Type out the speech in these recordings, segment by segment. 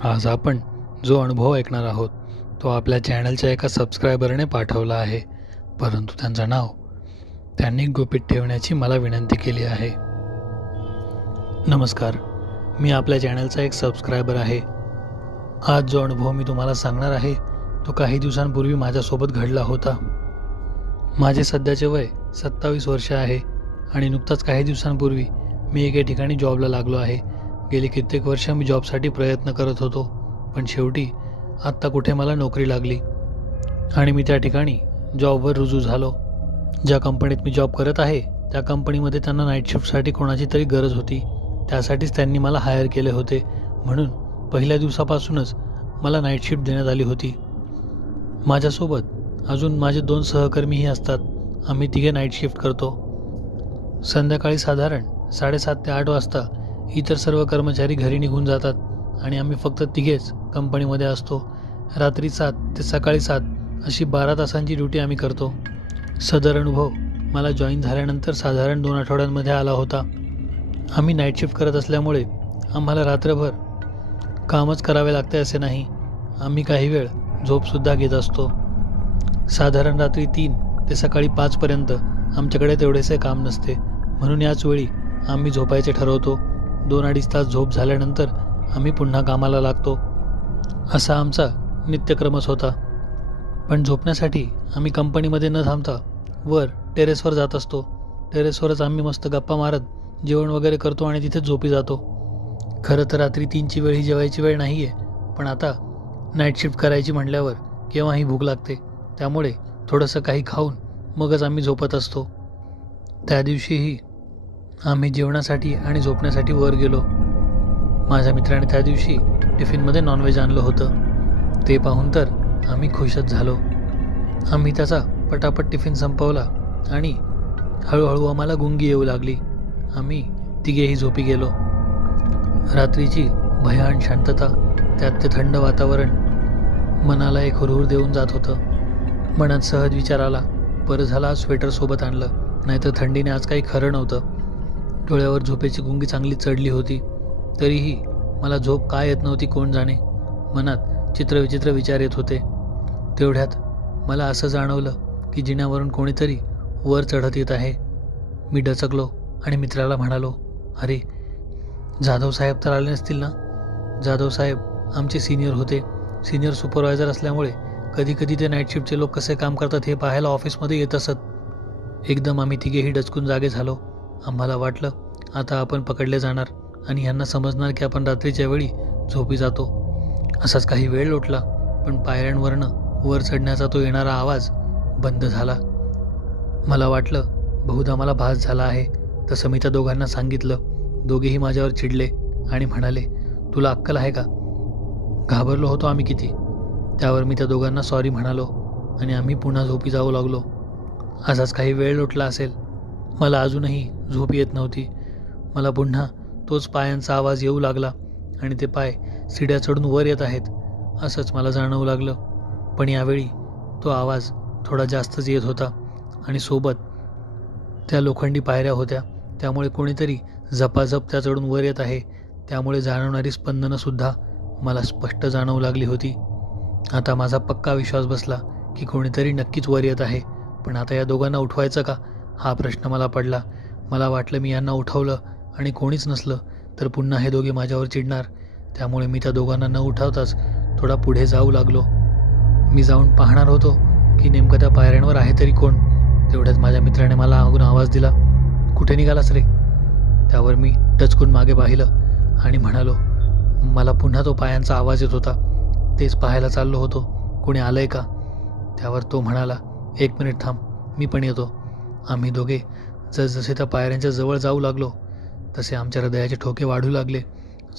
आज आपण जो अनुभव ऐकणार आहोत तो आपल्या चॅनलच्या एका सबस्क्रायबरने पाठवला आहे, परंतु त्यांचं नाव त्यांनी गुपित ठेवण्याची मला विनंती केली आहे. नमस्कार, मी आपल्या चॅनलचा एक सबस्क्रायबर आहे. आज जो अनुभव मी तुम्हाला सांगणार आहे तो काही दिवसांपूर्वी माझ्यासोबत घडला होता. माझे सध्याचे वय 27 वर्ष आहे आणि नुकताच काही दिवसांपूर्वी मी एके ठिकाणी जॉबला लागलो आहे. गेली कित्येक वर्ष मी जॉबसाठी प्रयत्न करत होतो, पण शेवटी आत्ता कुठे मला नोकरी लागली आणि मी त्या ठिकाणी जॉबवर रुजू झालो. ज्या कंपनीत मी जॉब करत आहे त्या कंपनीमध्ये त्यांना नाईट शिफ्टसाठी कोणाची तरी गरज होती. त्यासाठीच त्यांनी मला हायर केले होते. म्हणून पहिल्या दिवसापासूनच मला नाईट शिफ्ट देण्यात आली होती. माझ्यासोबत अजून माझे 2 सहकर्मीही असतात. आम्ही तिघे नाईट शिफ्ट करतो. संध्याकाळी साधारण 7:30 ते 8 वाजता इतर सर्व कर्मचारी घरी निघून जातात आणि आम्ही फक्त तिघेच कंपनीमध्ये असतो. रात्री 7 ते सकाळी 7 अशी 12 तासांची ड्युटी आम्ही करतो. सदर अनुभव मला जॉईन झाल्यानंतर साधारण 2 आठवड्यांमध्ये आला होता. आम्ही नाईट शिफ्ट करत असल्यामुळे आम्हाला रात्रभर कामच करावे लागते असे नाही, आम्ही काही वेळ झोपसुद्धा घेत असतो. साधारण रात्री 3 ते सकाळी 5पर्यंत आमच्याकडे तेवढेसे काम नसते, म्हणून याच वेळी आम्ही झोपायचे ठरवतो. 2-2.5 तास झोप झाल्यानंतर आम्ही पुन्हा कामाला लागतो. असा आमचा नित्यक्रमच होता. पण झोपण्यासाठी आम्ही कंपनीमध्ये न थांबता वर टेरेसवर जात असतो. टेरेसवरच आम्ही मस्त गप्पा मारत जेवण वगैरे करतो आणि तिथे झोपी जातो. खरं तर रात्री 3ची वेळ ही जेवायची वेळ नाही आहे, पण आता नाईट शिफ्ट करायची म्हटल्यावर केव्हाही भूक लागते, त्यामुळे थोडंसं काही खाऊन मगच आम्ही झोपत असतो. त्या दिवशीही आम्ही जेवणासाठी आणि झोपण्यासाठी वर गेलो. माझ्या मित्राने त्या दिवशी टिफिनमध्ये नॉनव्हेज आणलं होतं. ते पाहून तर आम्ही खुशच झालो. आम्ही त्याचा पटापट टिफिन संपवला आणि हळूहळू आम्हाला गुंगी येऊ लागली. आम्ही तिघेही झोपी गेलो. रात्रीची भयान शांतता, त्यात ते थंड वातावरण मनाला एक हुरहुर देऊन जात होतं. मनात सहज विचार आला, बरं झालं आज स्वेटर सोबत आणलं, नाहीतर थंडीने आज काही खरं नव्हतं. डोळ्यावर झोपेची गुंगी चांगली चढली होती, तरीही मला झोप काय येत नव्हती कोण जाणे. मनात चित्रविचित्र विचार येत होते. तेवढ्यात मला असं जाणवलं की जिन्यावरून कोणीतरी वर चढत येत आहे. मी डचकलो आणि मित्राला म्हणालो, अरे जाधव साहेब तर आले नसतील ना? जाधव साहेब आमचे सिनियर होते. सिनियर सुपरवायझर असल्यामुळे कधी कधी ते नाईट शिफ्टचे लोक कसे काम करतात हे पाहायला ऑफिसमध्ये येत असत. एकदम आम्ही तिघेही डचकून जागे झालो. आम्हाला वाटलं आता आपण पकडले जाणार आणि यांना समजणार की आपण रात्रीच्या वेळी झोपी जातो. असाच काही वेळ लोटला, पण पायऱ्यांवरनं वर चढण्याचा तो येणारा आवाज बंद झाला. मला वाटलं बहुधा मला भास झाला आहे. तसं मी त्या दोघांना सांगितलं. दोघेही माझ्यावर चिडले आणि म्हणाले, तुला अक्कल आहे का? घाबरलो होतो आम्ही किती. त्यावर मी त्या दोघांना सॉरी म्हणालो आणि आम्ही पुन्हा झोपी जाऊ लागलो. असाच काही वेळ लोटला असेल. मला अजूनही झोप येत नव्हती. मला पुन्हा तोच पायांचा आवाज येऊ लागला आणि ते पाय सिड्या चढून वर येत आहेत असंच मला जाणवू लागलं. पण यावेळी तो आवाज थोडा जास्तच येत होता आणि सोबत त्या लोखंडी पायऱ्या होत्या, त्यामुळे कोणीतरी झपाझप त्या चढून वर येत आहे. त्यामुळे जाणवणारी स्पंदनंसुद्धा मला स्पष्ट जाणवू लागली होती. आता माझा पक्का विश्वास बसला की कोणीतरी नक्कीच वर येत आहे. पण आता या दोघांना उठवायचं का हा प्रश्न मला पडला. मला वाटलं मी यांना उठवलं आणि कोणीच नसलं तर पुन्हा हे दोघे माझ्यावर चिडणार. त्यामुळे मी त्या दोघांना न उठवताच थोडा पुढे जाऊ लागलो. मी जाऊन पाहणार होतो की नेमकं त्या पायऱ्यांवर आहे तरी कोण. तेवढ्यात माझ्या मित्राने मला मागून आवाज दिला, कुठे निघालास रे? त्यावर मी टचकून मागे पाहिलं आणि म्हणालो, मला पुन्हा तो पायांचा आवाज येत होता. तेच पाहायला चाललो होतो, कोणी आलंय का? त्यावर तो म्हणाला, 1 मिनिट थांब, मी पण येतो. आम्ही दोघे जसजसे त्या पायऱ्यांच्या जवळ जाऊ लागलो तसे आमच्या हृदयाचे ठोके वाढू लागले.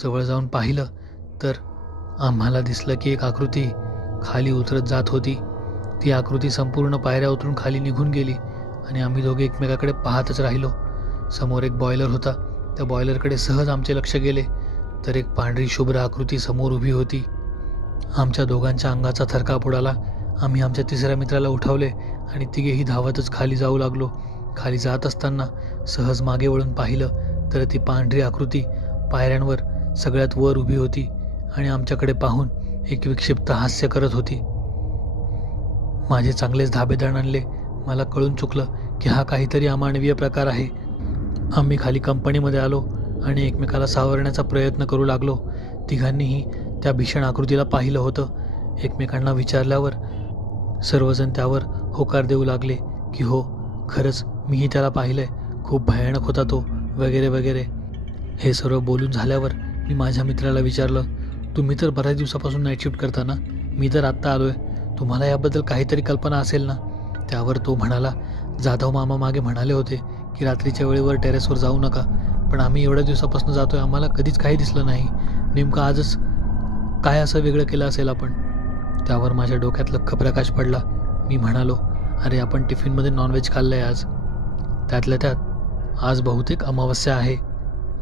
जवळ जाऊन पाहिलं तर आम्हाला दिसलं की एक आकृती खाली उतरत जात होती. ती आकृती संपूर्ण पायऱ्या उतरून खाली निघून गेली आणि आम्ही दोघे एकमेकाकडे पाहतच राहिलो. समोर एक बॉयलर होता. त्या बॉयलरकडे सहज आमचे लक्ष गेले तर एक पांढरी शुभ्र आकृती समोर उभी होती. आमच्या दोघांच्या अंगाचा थरकाप उडाला. आम्ही आमच्या तिसऱ्या मित्राला उठवले आणि तिघेही धावतच खाली जाऊ लागलो. खाली जात असताना सहज मागे वळून पाहिलं तर ती पांढरी आकृती पायऱ्यांवर सगळ्यात वर उभी होती आणि आमच्याकडे पाहून एक विक्षिप्त हास्य करत होती. माझे चांगलेच धाबेदण आणले. मला कळून चुकलं की हा काहीतरी अमानवीय प्रकार आहे. आम्ही खाली कंपनीमध्ये आलो आणि एकमेकाला सावरण्याचा प्रयत्न करू लागलो. तिघांनीही त्या भीषण आकृतीला पाहिलं होतं. एकमेकांना विचारल्यावर सर्वजण त्यावर होकार देऊ लागले की हो, खरंच मीही त्याला पाहिलंय, खूप भयानक होता तो, वगैरे वगैरे. हे सर्व बोलून झाल्यावर मी माझ्या मित्राला विचारलं, तुम्ही तर बऱ्याच दिवसापासून नाईट शिफ्ट करता ना? मी तर आत्ता आलो आहे. तुम्हाला याबद्दल काहीतरी कल्पना असेल ना? त्यावर तो म्हणाला, जाधव मामा मागे म्हणाले होते की रात्रीच्या वेळेवर टेरेसवर जाऊ नका, पण आम्ही एवढ्या दिवसापासून जातोय, आम्हाला कधीच काही दिसलं नाही. नेमकं आजच काय असं वेगळं केलं असेल आपण? त्यावर माझ्या डोक्यात लख्ख प्रकाश पडला. मी म्हणालो, अरे आपण टिफिनमध्ये नॉनव्हेज खाल्लं आहे आज. त्यातल्या त्यात आज बहुतेक अमावस्या आहे.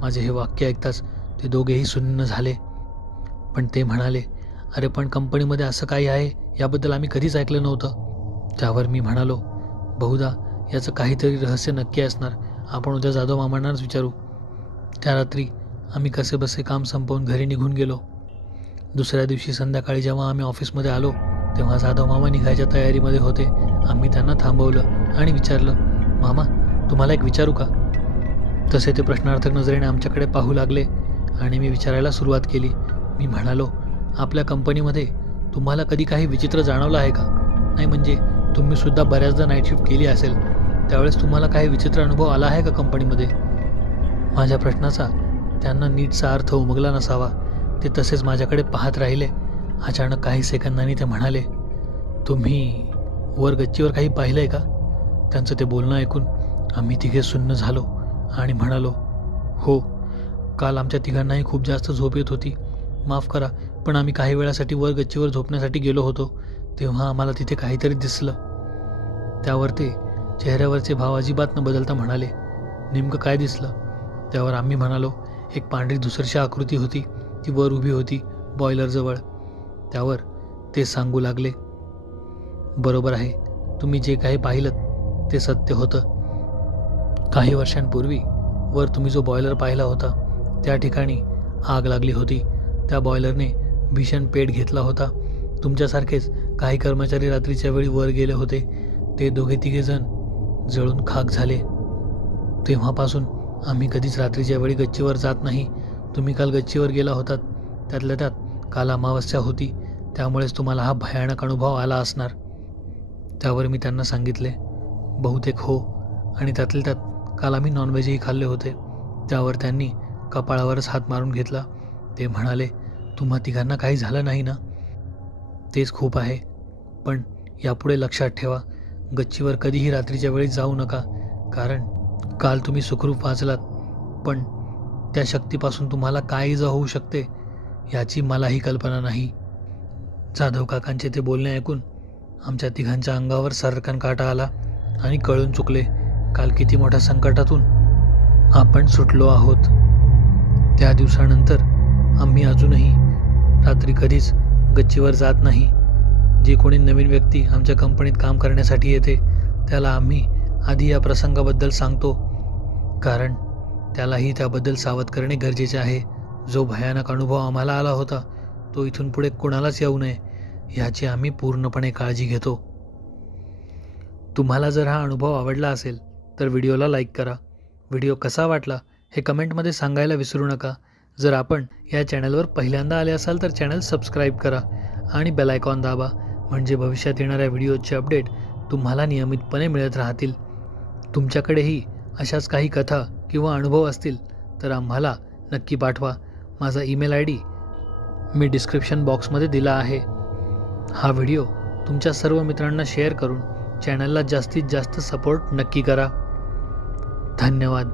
माझे हे वाक्य ऐकताच ते दोघेही सुन्न झाले. पण ते म्हणाले, अरे पण कंपनीमध्ये असं काही आहे याबद्दल आम्ही कधीच ऐकलं नव्हतं. त्यावर मी म्हणालो, बहुधा याचं काहीतरी रहस्य नक्की असणार, आपण उद्या जाधव मामांनाच विचारू. त्या रात्री आम्ही कसेबसे काम संपवून घरी निघून गेलो. दुसऱ्या दिवशी संध्याकाळी जेव्हा आम्ही ऑफिसमध्ये आलो तेव्हा जाधव मामा निघायच्या तयारीमध्ये होते. आम्ही त्यांना थांबवलं आणि विचारलं, मामा तुम्हाला एक विचारू का? तसे ते प्रश्नार्थक नजरेने आमच्याकडे पाहू लागले आणि मी विचारायला सुरुवात केली. मी म्हणालो, आपल्या कंपनीमध्ये तुम्हाला कधी काही विचित्र जाणवलं आहे का? नाही म्हणजे तुम्हीसुद्धा बऱ्याचदा नाईट शिफ्ट केली असेल, त्यावेळेस तुम्हाला काही विचित्र अनुभव आला आहे का कंपनीमध्ये? माझ्या प्रश्नाचा त्यांना नीटचा अर्थ उमगला नसावा. ते तसेच माझ्याकडे पाहत राहिले. अचानक काही सेकंदांनी ते म्हणाले, तुम्ही वर गच्चीवर काही पाहिलं आहे का? त्यांचं ते बोलणं ऐकून आम्ही तिघे सुन्न झालो आणि म्हणालो, हो, काल आमच्या तिघांनाही खूप जास्त झोप येत होती. माफ करा, पण आम्ही काही वेळासाठी वर गच्चीवर झोपण्यासाठी गेलो होतो, तेव्हा आम्हाला तिथे काहीतरी दिसलं. त्यावर ते चेहऱ्यावरचे भाव अजिबात न बदलता म्हणाले, नेमकं काय दिसलं? त्यावर आम्ही म्हणालो, एक पांढरी धुसरशी आकृती होती, ती वर उभी होती बॉयलरजवळ. त्यावर ते सांगू लागले, बरोबर आहे, तुम्ही जे काही पाहिलं ते सत्य होतं. काही वर्षांपूर्वी वर तुम्ही जो बॉयलर पाहिला होता त्या ठिकाणी आग लागली होती. त्या बॉयलरने भीषण पेट घेतला होता. तुमच्यासारखेच काही कर्मचारी रात्रीच्या वेळी वर गेले होते. ते दोघे तिघेजण जळून खाक झाले. तेव्हापासून आम्ही कधीच रात्रीच्या वेळी गच्चीवर जात नाही. तुम्ही काल गच्चीवर गेला होतात, त्यातल्या त्यात काल अमावस्या होती, त्यामुळेच तुम्हाला हा भयानक अनुभव आला असणार. त्यावर मी त्यांना सांगितले, बहुतेक हो, आणि त्यातल्या त्यात काल आम्ही नॉनव्हेजही खाल्ले होते. त्यावर त्यांनी कपाळावरच हात मारून घेतला. ते म्हणाले, तुम्हा तिघांना काही झालं नाही ना? तेच खूप आहे, पण यापुढे लक्षात ठेवा, गच्चीवर कधीही रात्रीच्या वेळी जाऊ नका, कारण काल तुम्ही सुखरूप वाचलात, पण त्या शक्तीपासून तुम्हाला काय इजा होऊ शकते याची मलाही कल्पना नाही. जाधव काकांचे ते बोलणे ऐकून आमच्या तिघांच्या अंगावर सर्रकन काटा आला आणि कळून चुकले, काल किती मोठ्या संकटातून आपण सुटलो आहोत. त्या दिवसानंतर आम्ही अजूनही रात्री कधीच गच्चीवर जात नाही. जे कोणी नवीन व्यक्ती आमच्या कंपनीत काम करण्यासाठी येते त्याला आम्ही आधी या प्रसंगाबद्दल सांगतो, कारण त्यालाही त्याबद्दल सावध करणे गरजेचे आहे. जो भयानक अनुभव आम्हाला आला होता तो इथून पुढे कोणालाच येऊ नये ह्याची आम्ही पूर्णपणे काळजी घेतो. तुम्हाला जर हा अनुभव आवडला असेल तर व्हिडिओला लाईक करा. व्हिडिओ कसा वाटला हे कमेंटमध्ये सांगायला विसरू नका. जर आपण या चॅनलवर पहिल्यांदा आले असाल तर चॅनल सबस्क्राईब करा आणि बेल आयकॉन दाबा, म्हणजे भविष्यात येणाऱ्या व्हिडिओचे अपडेट तुम्हाला नियमितपणे मिळत राहतील. तुमच्याकडेही अशाच काही कथा किंवा अनुभव असतील तर आम्हाला नक्की पाठवा. माझा ईमेल ID मी डिस्क्रिप्शन बॉक्समध्ये दिला आहे. हा व्हिडिओ तुमच्या सर्व मित्रांना शेअर करून चॅनलला जास्तीत जास्त सपोर्ट नक्की करा. धन्यवाद.